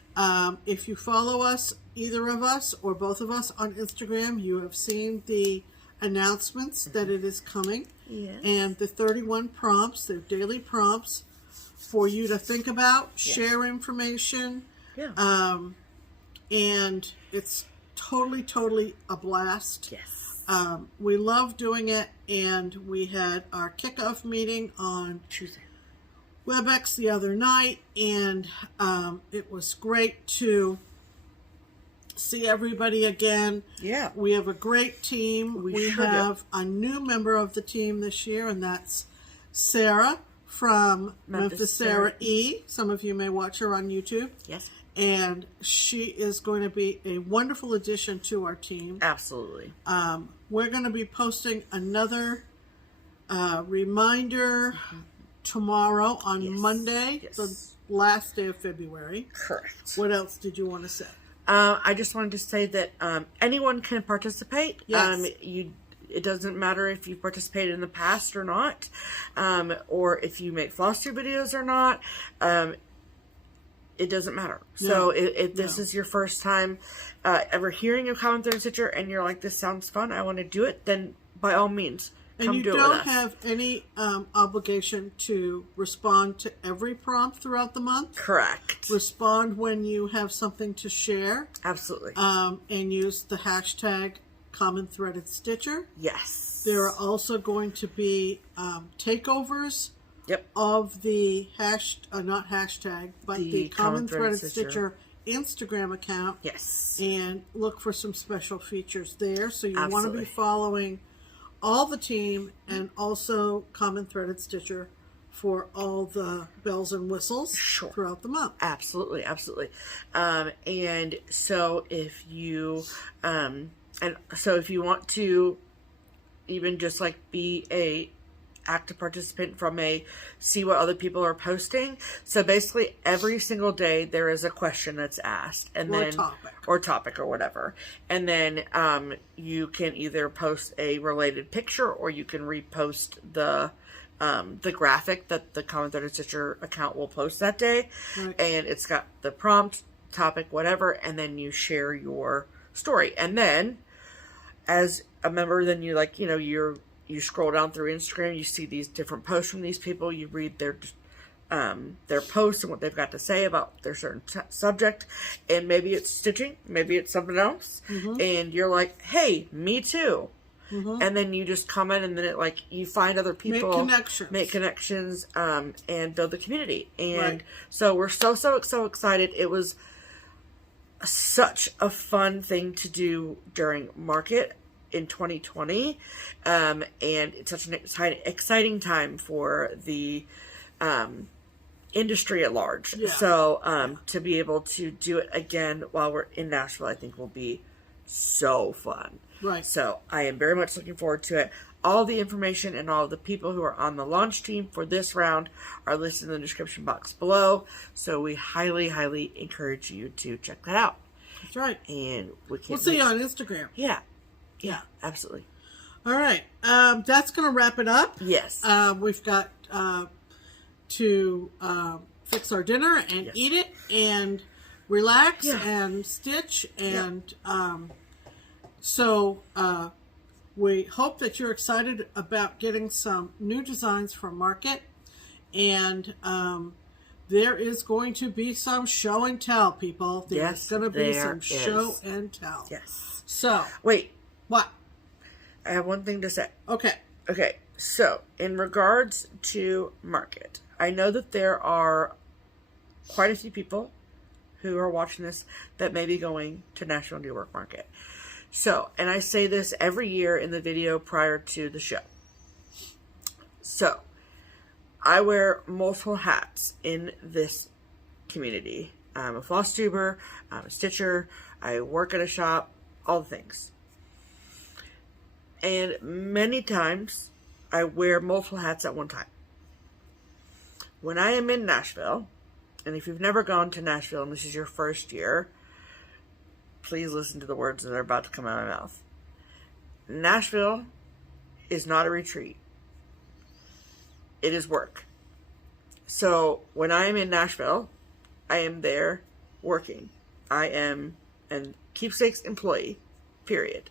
If you follow us, either of us or both of us on Instagram, you have seen the announcements that it is coming. Yes. And the 31 prompts, they're daily prompts for you to think about, share information. Yeah. And it's totally a blast. Yes. We love doing it, and we had our kickoff meeting on Tuesday. WebEx the other night, and it was great to see everybody again. Yeah. We have a great team. We sure have a new member of the team this year, and that's Sarah from Memphis Sarah E. Some of you may watch her on YouTube. Yes. And she is going to be a wonderful addition to our team. Absolutely. We're going to be posting another reminder tomorrow on Monday, the last day of February. Correct. What else did you want to say? I just wanted to say that anyone can participate. Yes. It doesn't matter if you participated in the past or not, or if you make FlossTube videos or not. It doesn't matter. No. So if this is your first time ever hearing of Common Threaded Stitcher and you're like, this sounds fun, I want to do it, then by all means, come do it with us. And you don't have any obligation to respond to every prompt throughout the month. Correct. Respond when you have something to share. Absolutely. And use the hashtag Common Threaded Stitcher. Yes. There are also going to be takeovers of the not hashtag, but the Common Threaded Stitcher Instagram account. Yes. And look for some special features there. So you want to be following all the team and also Common Threaded Stitcher for all the bells and whistles throughout the month. Absolutely, absolutely. And so if you want to even just like be a active participant from see what other people are posting. So basically every single day there is a question that's asked or topic or whatever. And then you can either post a related picture or you can repost the graphic that the Common Threaded Stitcher account will post that day. Right. And it's got the prompt, topic, whatever, and then you share your story. And then as a member, then you scroll down through Instagram, you see these different posts from these people, you read their posts and what they've got to say about their certain subject, and maybe it's stitching, maybe it's something else, and you're like, hey, me too. And then you just comment, and then you find other people, make connections, and build the community. And so we're so excited. It was such a fun thing to do during Market in 2020, and it's such an exciting time for the industry at large. So to be able to do it again while we're in Nashville, I think will be so fun. Right. So I am very much looking forward to it. All the information and all the people who are on the launch team for this round are listed in the description box below. So we highly encourage you to check that out. That's right. And we'll see you on Instagram. Yeah, absolutely. All right. That's going to wrap it up. Yes. We've got to fix our dinner and eat it. And relax and stitch. And so we hope that you're excited about getting some new designs from Market. And there is going to be some show and tell, people. There's going to be some show and tell. Yes. So. Wait. What? I have one thing to say. Okay. Okay. So, in regards to Market, I know that there are quite a few people who are watching this that may be going to National New York Market. So, and I say this every year in the video prior to the show. So, I wear multiple hats in this community. I'm a FlossTuber, I'm a stitcher, I work at a shop, all the things. And many times, I wear multiple hats at one time. When I am in Nashville, and if you've never gone to Nashville and this is your first year, please listen to the words that are about to come out of my mouth. Nashville is not a retreat. It is work. So when I am in Nashville, I am there working. I am a Keepsakes employee, period.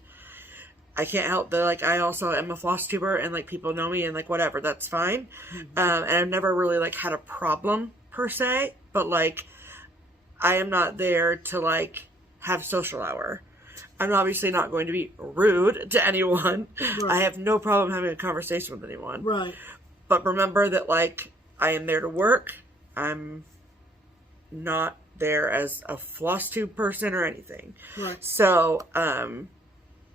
I can't help that, like, I also am a FlossTuber and, like, people know me and, like, whatever, that's fine. And I've never really, like, had a problem, per se, but, like, I am not there to, like, have social hour. I'm obviously not going to be rude to anyone. Right. I have no problem having a conversation with anyone. Right. But remember that, like, I am there to work. I'm not there as a FlossTube person or anything. Right. So,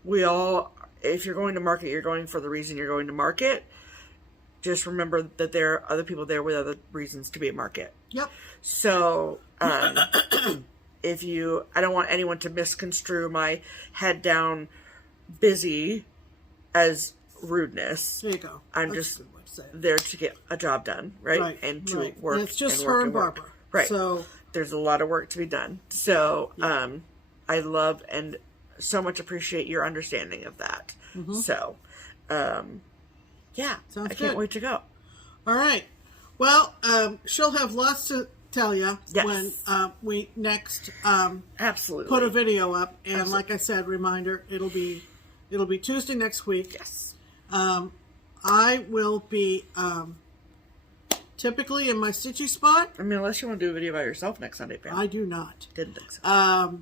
we all, if you're going to Market, you're going for the reason you're going to Market. Just remember that there are other people there with other reasons to be at Market. Yep. So, I don't want anyone to misconstrue my head down busy as rudeness. There you go. I'm just there to get a job done, right? And to work. And it's just her and Barbara. Right. So there's a lot of work to be done. So, I love and so much appreciate your understanding of that. So, yeah, sounds I can't good. wait to go. All right. Well, she'll have lots to tell you when we next absolutely put a video up. And like I said, reminder, it'll be Tuesday next week. Yes. I will be typically in my stitchy spot. I mean, unless you want to do a video by yourself next Sunday, Pam. I do not. Didn't think so.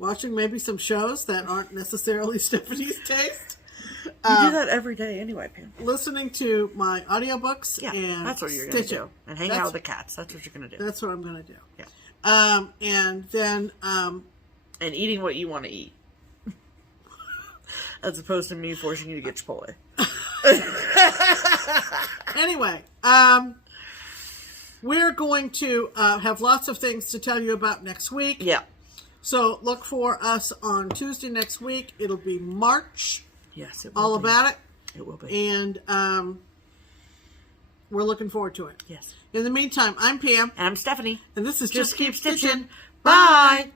Watching maybe some shows that aren't necessarily Stephanie's taste. You do that every day anyway, Pam. Listening to my audiobooks and that's what you're going to do. And hang out with the cats. That's what you're going to do. That's what I'm going to do. Yeah. And then... and eating what you want to eat. As opposed to me forcing you to get Chipotle. Anyway, we're going to have lots of things to tell you about next week. Yeah. So look for us on Tuesday next week. It'll be March. Yes, it will all be. about it. It will be. And we're looking forward to it. Yes. In the meantime, I'm Pam. And I'm Stephanie. And this is Just Keep Stitching. Bye.